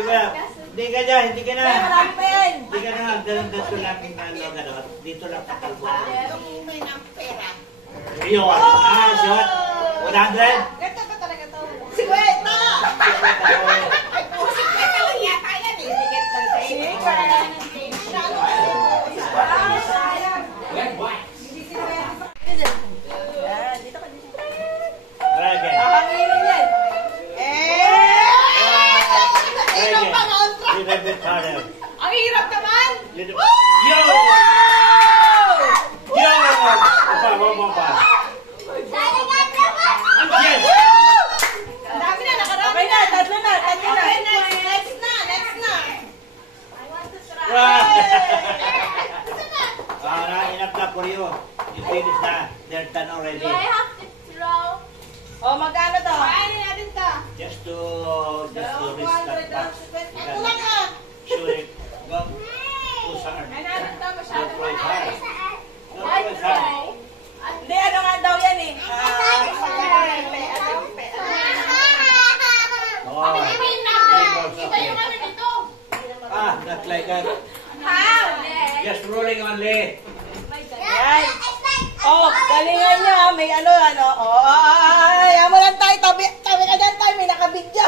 Di ba? Hindi ka dyan, hindi ka na. Marami pa yan. Hindi ka na. Ganun lang yung gano'n. Dito lang katalbo. Yung may ng pera. Yun. Shot. 100. Ganda ba talaga to? 50! Ay, pusik ka lang yata yan eh. Sikit lang sa'yo. Ang hirap naman! Yo! Yo! Pa. Yes! Ang dami na, nakarami. Okay na, tatlo na. Okay, next na. Enough na for you. You finish na. They're done already. Do I have to throw? O, magkano to? Paano natin to? Just to restart back. Ito lang ah. Shoot it. Go. Push hard. Ay natin to, masyado Don't throw it hard. malakas. Don't throw it hard. Hindi, ano nga daw yan eh. Oh. Kita yung ano nito. Not like that. How? Just rolling only. Yan. Oh, galingan niya. May ano. Ayaw mo lang tayo. Tabi ka dyan tayo. May nakabidyo.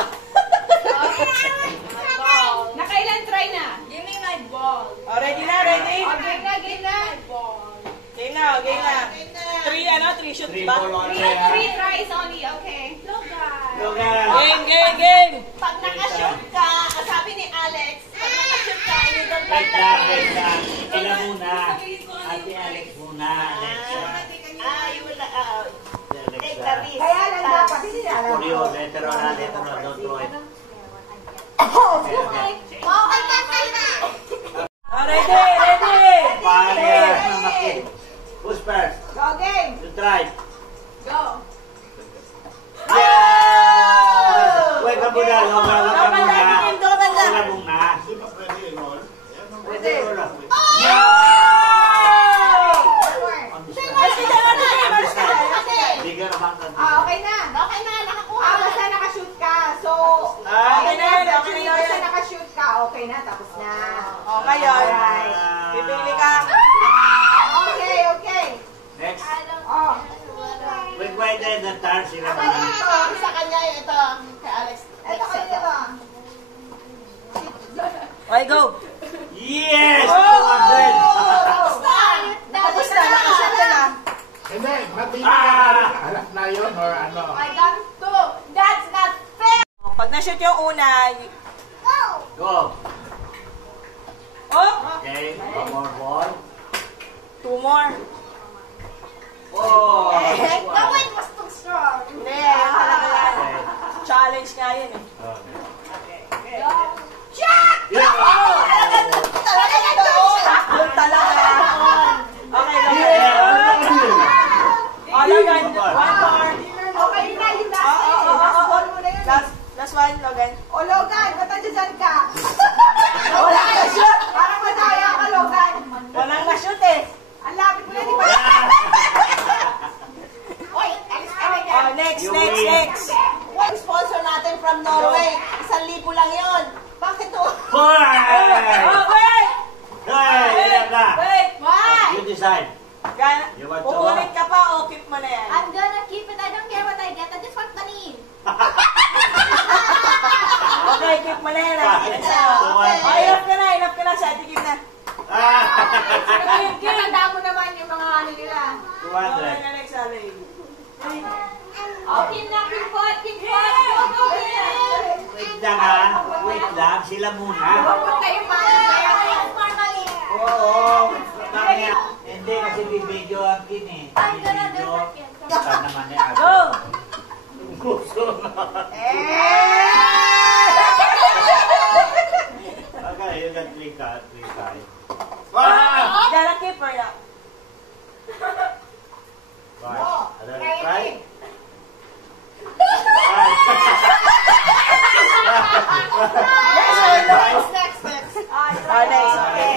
Nakailan try na? Give me my ball. Oh, ready na, ready? Okay na. Game na. 3 shoots Three ba? ball only. 3 tries only, okay. Look, guys. Go, guys. Game. Pag nakashoot ka, sabi ni Alex, pag nakashoot ka, you don't Wait like lang, the wait lang. Sila muna. Ate Alex muna. Alexa. you will take the Alexa. risk. Kaya lang dapat. For you, later on, don't throw it. Oh, ready. Fire. Who's first? Go game. You try. Go. Yeah! Wait ka muna. Huwag ka muna. Doon muna. Pwede. Hindi ka naman. Okay na. Nakakuha. Basta nakashoot ka. So, Okay na. basta nakashoot ka, okay na. Tapos na. Oh, ngayon. Alright. Pipili ka. Okay. Next. Oh. Wait, the tar sila Ako muna. ito. Sa kanya, ito. Kay Alex. Ito kanina to. Okay, go. Yes! 200! Tapos na. Nakashoot ka na. Hindi, matindi anak na yun or ano? I got 2. That's not fair. Pag na-shoot yung una, Go! oh, Okay, one more ball. 2 more. Oh! The wind was too strong. Hindi, ayun talaga yan. Okay. Challenge nga yun eh. Jack! Yeah! Talaga na doon. Yung talaga. Okay, Yeah! Logan. One more. Okay na, yung last ball mo na yun. Last one, Logan. O Logan, ba't nandiyan ka? Wala ka na shoot. Parang madaya ka, Logan. Walang na-shoot eh. Ang lapit mo na, di ba? Oy, alis ka na dyan. Oh, next. One sponsor natin from Norway. 1,000 lang yun. Bakit to? Four! Oh, wait! Hey! Ilan na? Wait! Why? You decide. You want to uulit ka pa o keep mo na yan? I'm gonna keep it. I don't care what I get. I just want the name. Okay, keep mo na yan. Nakikita sa'yo. Oh, enough ka na. Sa ati keep na. Katanda mo naman yung mga ano nila. Okay 200. na next, Ali. Oh, keep pot. Go, Wait lang ha. Wait lang. Sila muna. Huwag kayo Formally. Oo. Mamaya. Hindi kasi bibidyo ang kin eh. I'm gonna do Bibidyo. it. Saan naman niya? Go! Gusto na. Okay, you got 3 cards. 3 cards. Wow! Dala keeper na. Another try? Next. Oh, next. Okay.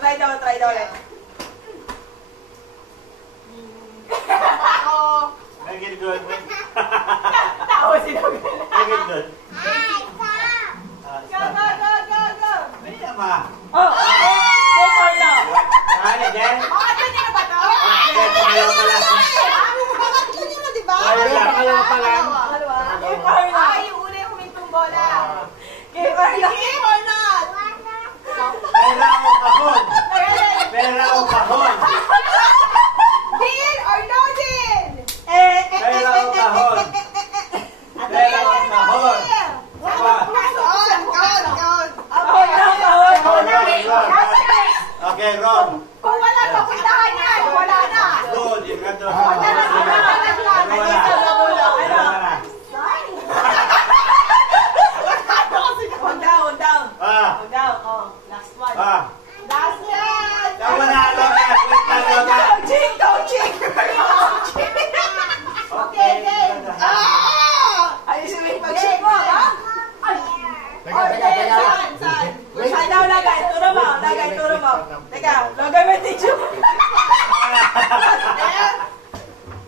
Try daw ulit. Make it good. Tawa si Logan. Make it good. Logay, turo mo. Teka, logay mo yung tissue.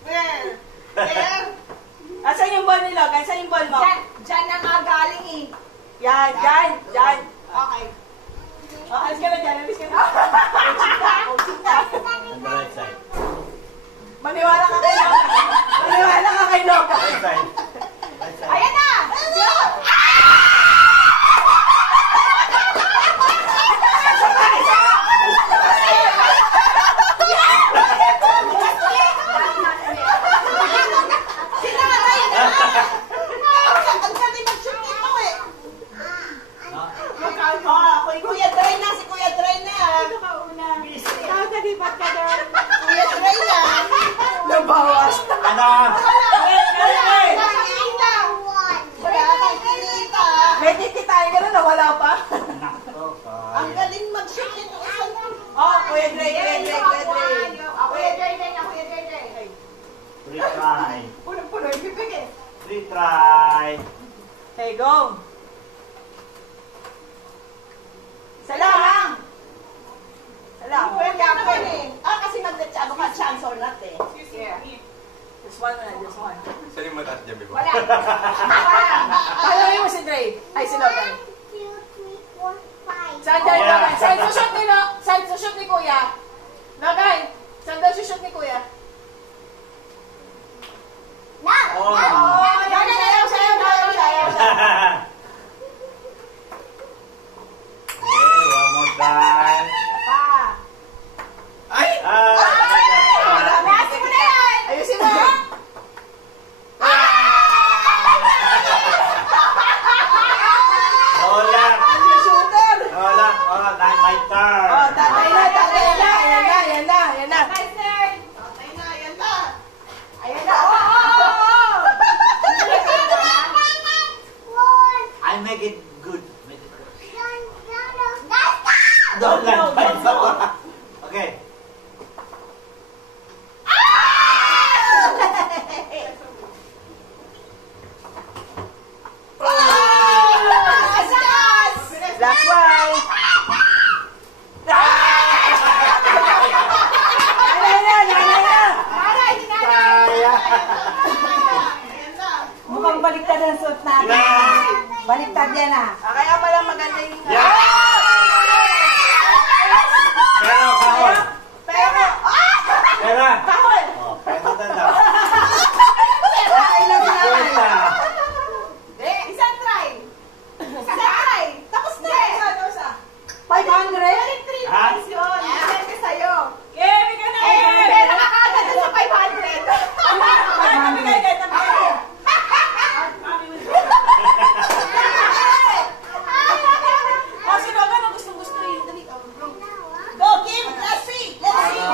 There. Asan yung ball ni Logay? Asan yung ball mo? Diyan na nga galing eh. Yan, dyan, dyan. Okay. Alis ka na dyan, alis ka na. Coaching na. On the right side. Maniwala ka kay Logay. Maniwala ka kay Logay. Right side. Right side. Ayan na! Ang galing mag-shoot nito eh. Si Kuya Dry na, si Kuya Dry na. Nakalipat ka doon. Kuya Dry na. Nabawas. Ano? Wala kang kinita. May tititayin ka na, nawala pa. Nako, Ang galing mag-shoot nito. Oh, Kuya Dry, Kuya Dry, Kuya Dry. Kuya Dry na, Kuya Dry. Retry. Puno-puno yung bibig eh. Retry. Okay, go. Isa lang. Isa lang. Kasi mag-ano ka, chance or not eh. Yeah. Just one na, just one. Saan yung mataas dyan, Bibo? Wala. Paano mo si Dre? Ay, si Logan. Saan dyan, Logan? Saan sushoot ni Lo? Saan sushoot ni Kuya? Logan, saan daw sushoot ni Kuya? Oh. Okay, one more time. Ay! Ayusin mo na yan! Ayusin mo! Hola. Ang shooter! Hola. Oh, now my turn. Oh, tatay na, tatay na. Ayan na, ayan na, ayan na. Nice turn! Tatay na, ayan na. Ayan na. Oh! I make it good. Make it good. No, no, no. Okay. Last one. Mukhang baliktad ang suot natin. Baliktad yan ah. Kaya pala maganda yung... Yeah. Pero, kahon. Pero! Pero. Kahon! Oh, pero daw. Ilang naman. Kwenta. Isang try. Isang try. Tapos na eh. 500? 3 Ha? points yun. Depende sa'yo. Game, ikaw na! Pero nakakagad sa 500. Oh, si Logan, ang gustong-gusto yun. Dali. Go, Kim! Let's see! Let's see!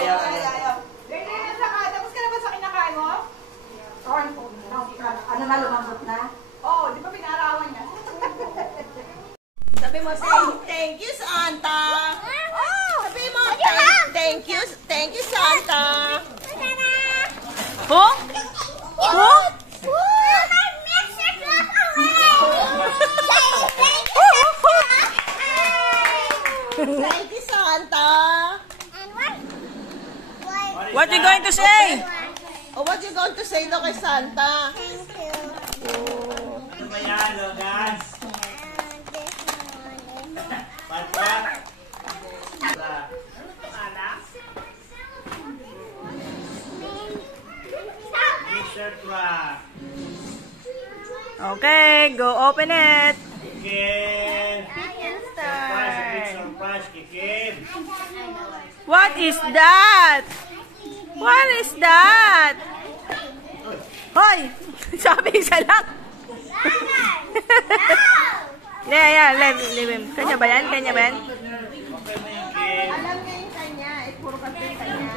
Ayaw, ayaw. Ganyan sa ka. Tapos ka na ba sa kinakain mo? Ano na, lumambot na? Oo, di ba pinarawan niya? Sabi mo, thank you, Santa! Sabi mo, thank you, Santa! Huh? Huh? Thank you, Santa! What you going to say? Oh, what you going to say daw kay Santa? Ano ba yan, Logan? Patpat. Mr. Truck. Okay, go open it. Kikin. Surprise, a big surprise, Kikin. What is that? What is that? Hoy! Sabi isa lang. Yeah, leave him. Kanya ba yan? Kanya ba yan? Okay mo yung Kim. Alam niya yung kanya. Puro kasi yung kanya.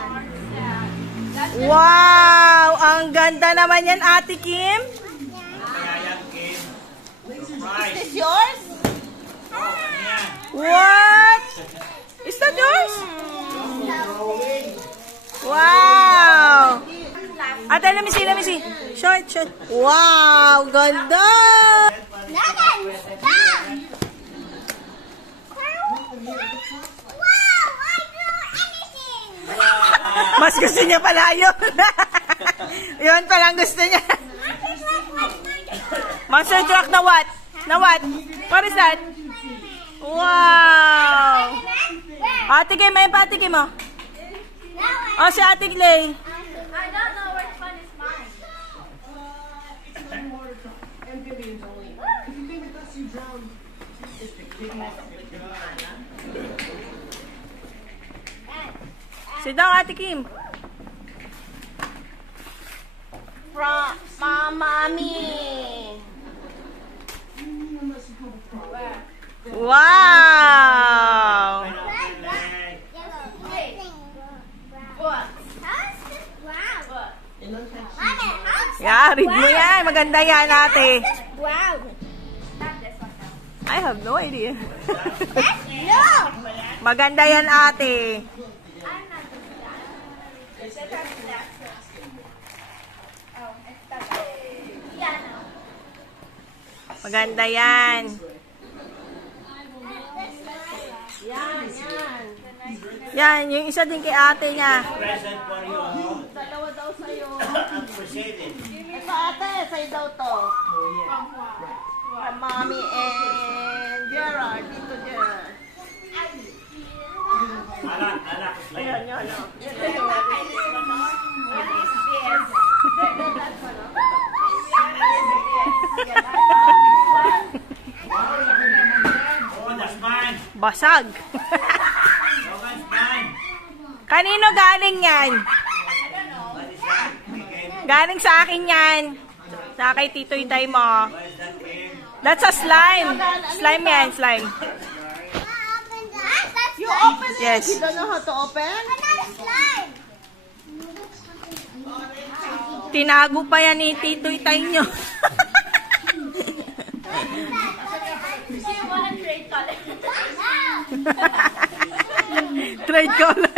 Wow! Ang ganda naman yan, Ate Kim. Kaya yan, Kim. Surprise. Is this yours? Oh, ano yan? What? Is that yours? Wow! Ate, let me see. Show it. Wow! Ganda! Logan! Mas gusto niya pala yun. Yun palang gusto niya. Monster truck na what? Na what? What is that? Wow! Ate Kim, may patikim mo. Oh, si Ate Clay. I don't know which one is mine. Sit down, Ate Kim. From Mommy. Wow! Yeah, read mo yan. Maganda yan, ate. Wow. I have no idea. No. Maganda yan, ate. Maganda yan. Yan, yan. Yan, yung isa din kay ate niya. Present for you. Dalawa daw sa'yo. Appreciate it. Ito ate, sa'yo daw to. From Mommy and Gerard. Dito Gerard. Anak. Ayun, yun, yun. Oh, that's mine. Basag. Oh, that's mine. Kanino galing yan? What is that? Okay. Galing sa akin yan. Sa kay Tito Itay mo. What is that game? That's a slime. Slime yan, slime. You open it. Yes. You don't know how to open? Tinago pa yan ni Tito Itay nyo. So you want a trade color? Trade color.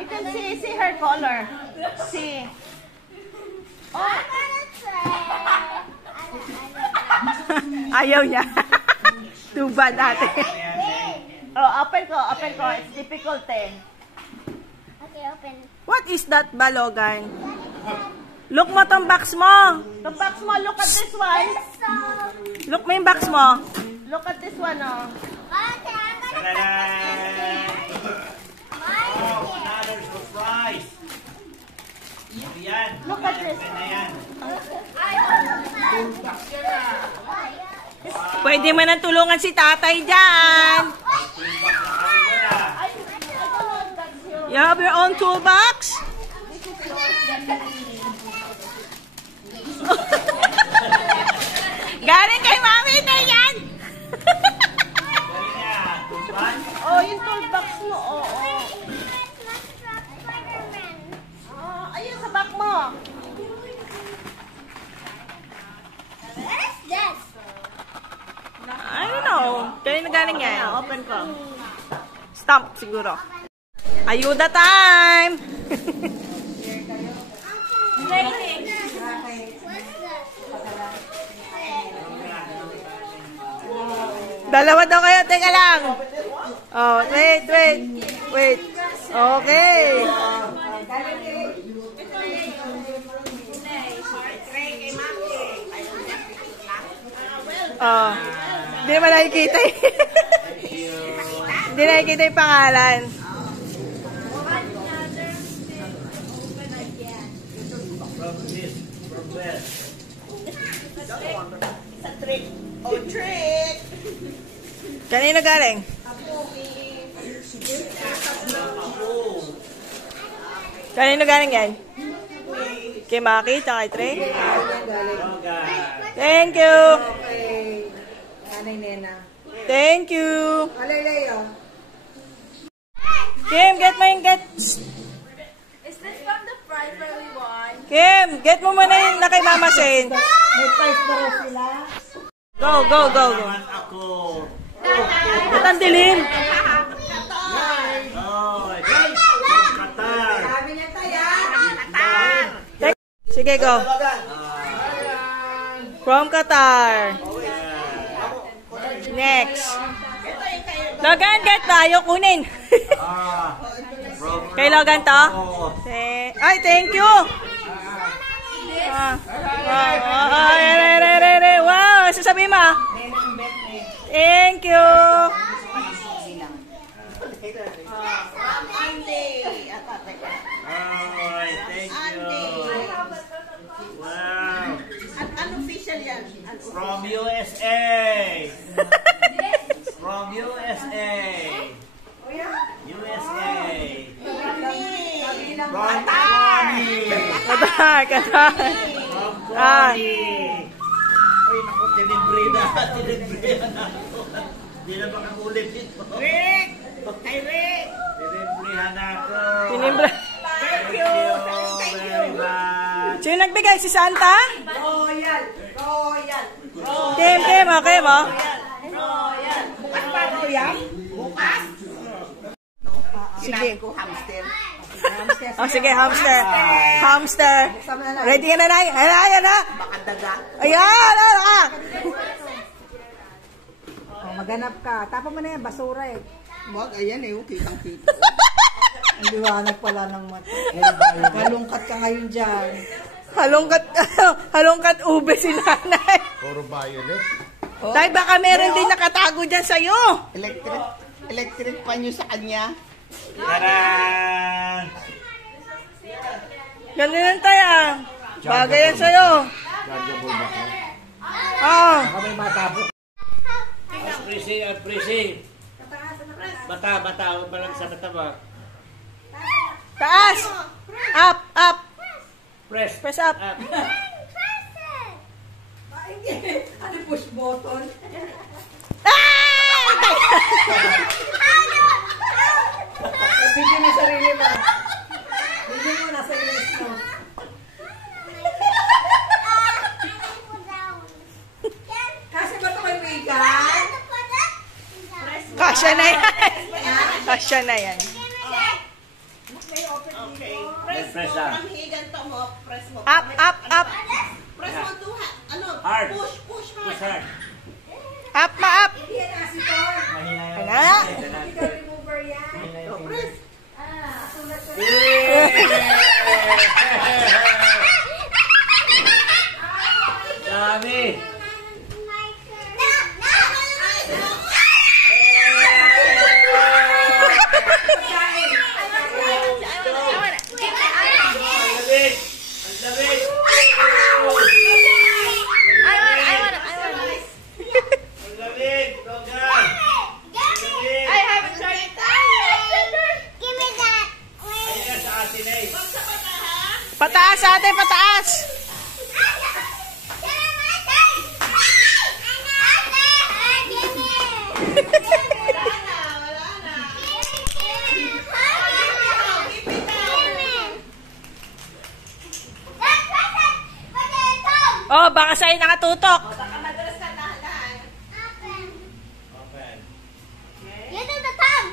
You can see her color. See. Ayaw niya. Too bad, ate. Oh, open ko. It's difficult eh. Okay, open. What is that ba, Logan? Look mo tong box mo. The box mo, look at this one. Look mo yung box mo. Look at this one, oh. Okay, I'm gonna Ta-da! Oh, another surprise. Yan. Look at this. Yan. Pwede mo nang tulungan si tatay dyan. You have your own toolbox? Galing kay Mami na yan. Oh, yung toolbox mo, oh. Ayun, sa back mo. I don't know. Galing na galing yan. Open ko. Stamp siguro. Ayuda time! Dalawa daw kayo. Teka lang. Oh, wait. Okay. Oh. Hindi naman nakikita eh. Hindi nakikita yung pangalan. Sa trick. Oh, trick. Kanino galing? Kanino galing yan? Kay Maki, tsaka kay Trey? Thank you! Anay Nena. Thank you! Alay-lay, oh. Kim, get mo yung get... Is this from the primary one? Kim, get mo muna yung na kay Mama Shane. May price pa rin sila. Go. Naman ako. Ba't ang dilim? Oh, Qatar. Sabi niya tayo. Sige, go. From Qatar. Next. Logan, get tayo kunin. Kay Logan to? Oo. Ay, thank you! Wow, sasabihin mo. Thank you! Ay, thank you. Wow. Unofficial yan. From USA. From USA. USA. From Connie. Katay, katay. From Connie. Ay, naku, tinibre na. Tinibre na ako. Hindi na makakulit ito. Rick! Hey, Rick! Tinibrihan ako. Tinimbre. Thank you. Very much. Sino nagbigay? Si Santa? Royal. Royal. Kim, Kim, okay mo? Royal. Bukas pa, Royal? Bukas? Sige. Ko hamster. Oh, sige, hamster. Hamster. Ready ka na, Nay? Ayan na. Baka daga. Ayan, ayan. Oh, maganap ka. Tapa mo na yan, basura eh. Wag, ayan eh, kitang-kita. Ang liwanag pala ng mata. Malungkat ka ngayon dyan. Halongkat ube si nanay. Puro violet. Tay, baka meron din nakatago dyan sa'yo. Electric pa nyo sa kanya. Tadaan! Ganun yan, Tay, ah. Bagay yan sa'yo. Chargeable ba ko? Oh. Kami matapos. Prissy. Bata, palang sa mata ba? Taas. Up. Press. Press up. Ano push button? Bigyan mo yung sarili mo. Bigyan mo, nasa ilis mo. Kasi ba ito kaibigan? Kasya na yan. Kasya na yan. Press lang. Up. Hard. Push hard. Up. Yan na si Thor. Mahina yun. Ano? Ito remover yan. Press. Dami. Pataas, ate, pataas. Oh, baka sa'yo nakatutok. Open. You do the thumb.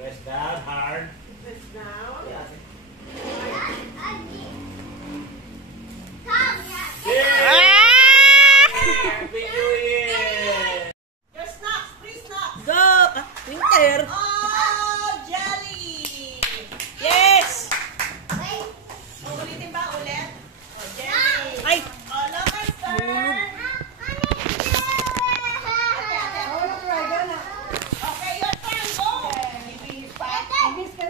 Press down hard. Thumb, yeah. Happy New Year. Go! Winter. Oh, jelly! Yes! Ulitin ba ulit? Ay! Okay, your turn, go! Ibis ka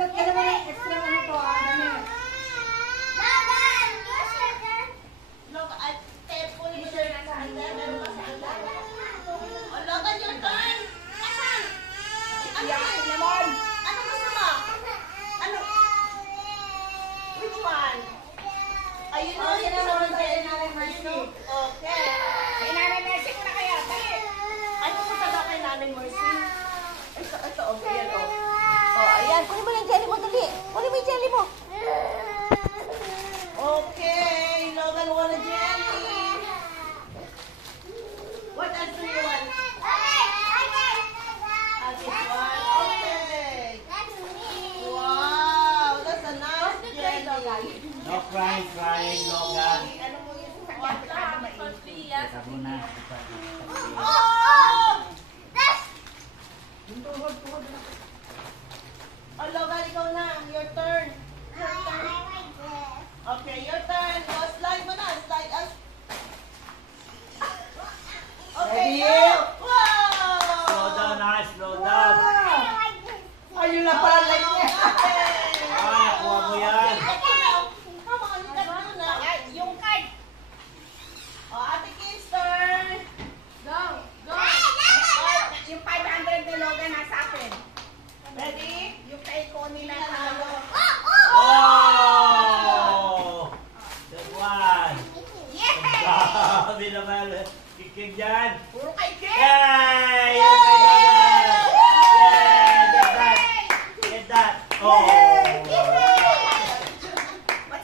minamahal. Kiking dyan. Puro kay Ken. Yay! Yung kay Logan! Yay! Get that! Get that! Oh!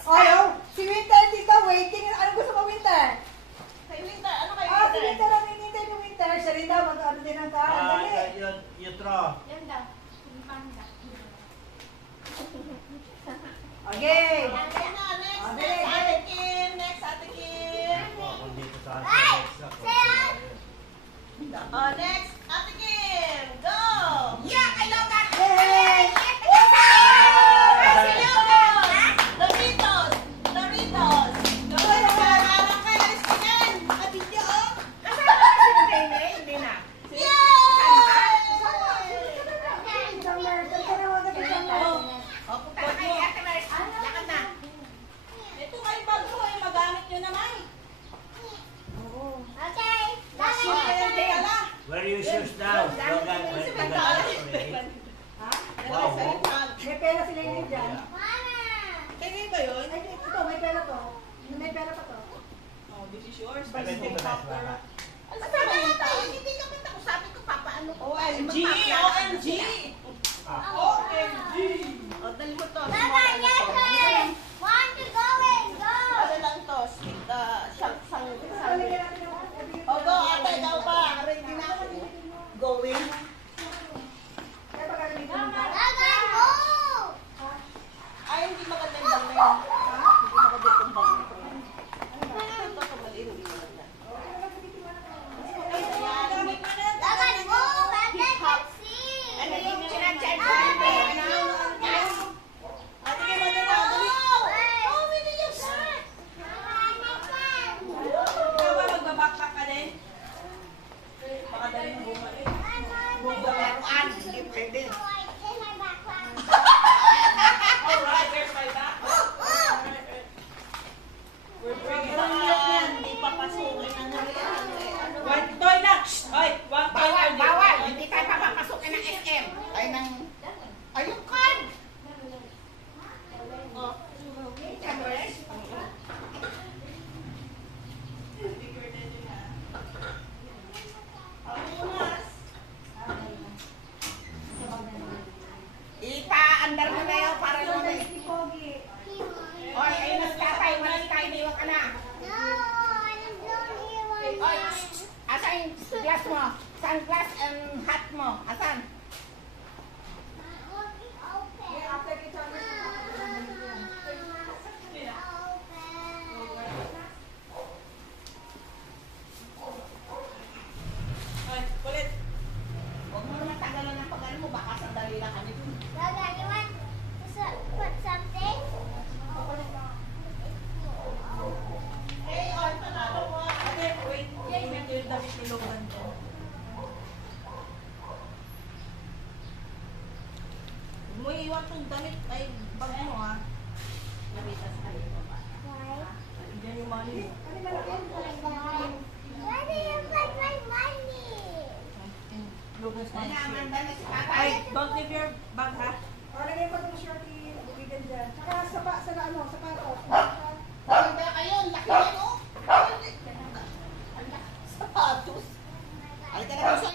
Ay, oh, si Winter dito, waiting. Ano gusto mo, Winter? Kay Winter, ano kay Ah, si Winter? Winter, ang hinihintay ni Winter. Siya rin daw, mag-ano din ang kaan. Dali. You draw. Yan daw. Yung panda. Okay. Okay na, next, Okay. next, Ate Kim. Next, Ate Kim. Kung dito sa atin, next ako. Oh, next, Ate Kim. Go! Yeah, kay Logan. Yay! Si Logan. Doritos. Doritos. Doritos. Harap kay Alis ka yan. Nakabidyo, oh. Kasama na si Nene? Hindi na. Summer, dali ka na mga summer. Oh, punta na kay Ate Mars. Lakad na. Ito kay bag ko, eh. Magamit nyo naman. Shoot kayo, Dela. Where are your shoes now? Logan, where you got it? Ha? Wow. May pera sila yun dyan. Kaya ba yun? Ay, ito, may pera to. May pera pa to. Oh, this is yours. 70 ba na siya? Ano sabi mo tayo? Hindi ka kita ko sabi ko papaano ko. OMG! OMG! OMG! O, dali mo to. Ano lang to? Sweet, sang. Balikan natin yung O, go, ate, ikaw ba? Ready na ako. Going. Kaya pagkakalimutan mo. Ay, hindi maganda yung bag na yun. Hindi maganda yung bag na yun. Ito, kamali, hindi maganda. Ano yung sinacharge ko? Ate, kayo maganda. Dali. Oh, hindi yung shirt. Ikaw ba magbabackpack ka din? Baka dali mo bumalik. Bumalaruan. Hindi pwede. Alright, there's my back. We're bringing on. Hindi papasukin na na yan. One toy na. Hoy, one toy na. Bawal. Hindi tayo papapasukin ng SM. Ay, ng... Ay, yung card. Oh. Cameras? Ipa-andar mo na yun para lumay. Oy, ayun mas tatay, mas tayo, iniwan ka na. Oy, asan yung glass mo? Sunglass and hat mo? Asan? After kita Oy, kulit. Huwag mo naman tagalan ng pag-ano mo, baka sandali lang kami dun. Hey, on, panalo mo. Ate, wait. Tingnan yung damit ni Logan dyan. Huwag mo iwan tong damit, ay, bag mo ha. Nabita sa kayo ba? Diyan yung money mo. Logan's money. Ay, don't leave your bag ha. O, lagay pa itong shorty, bubigan dyan. Saka sa sapatos. Ay, ba kayo? Laki yan, oh. Sapatos. Ay, talaga sa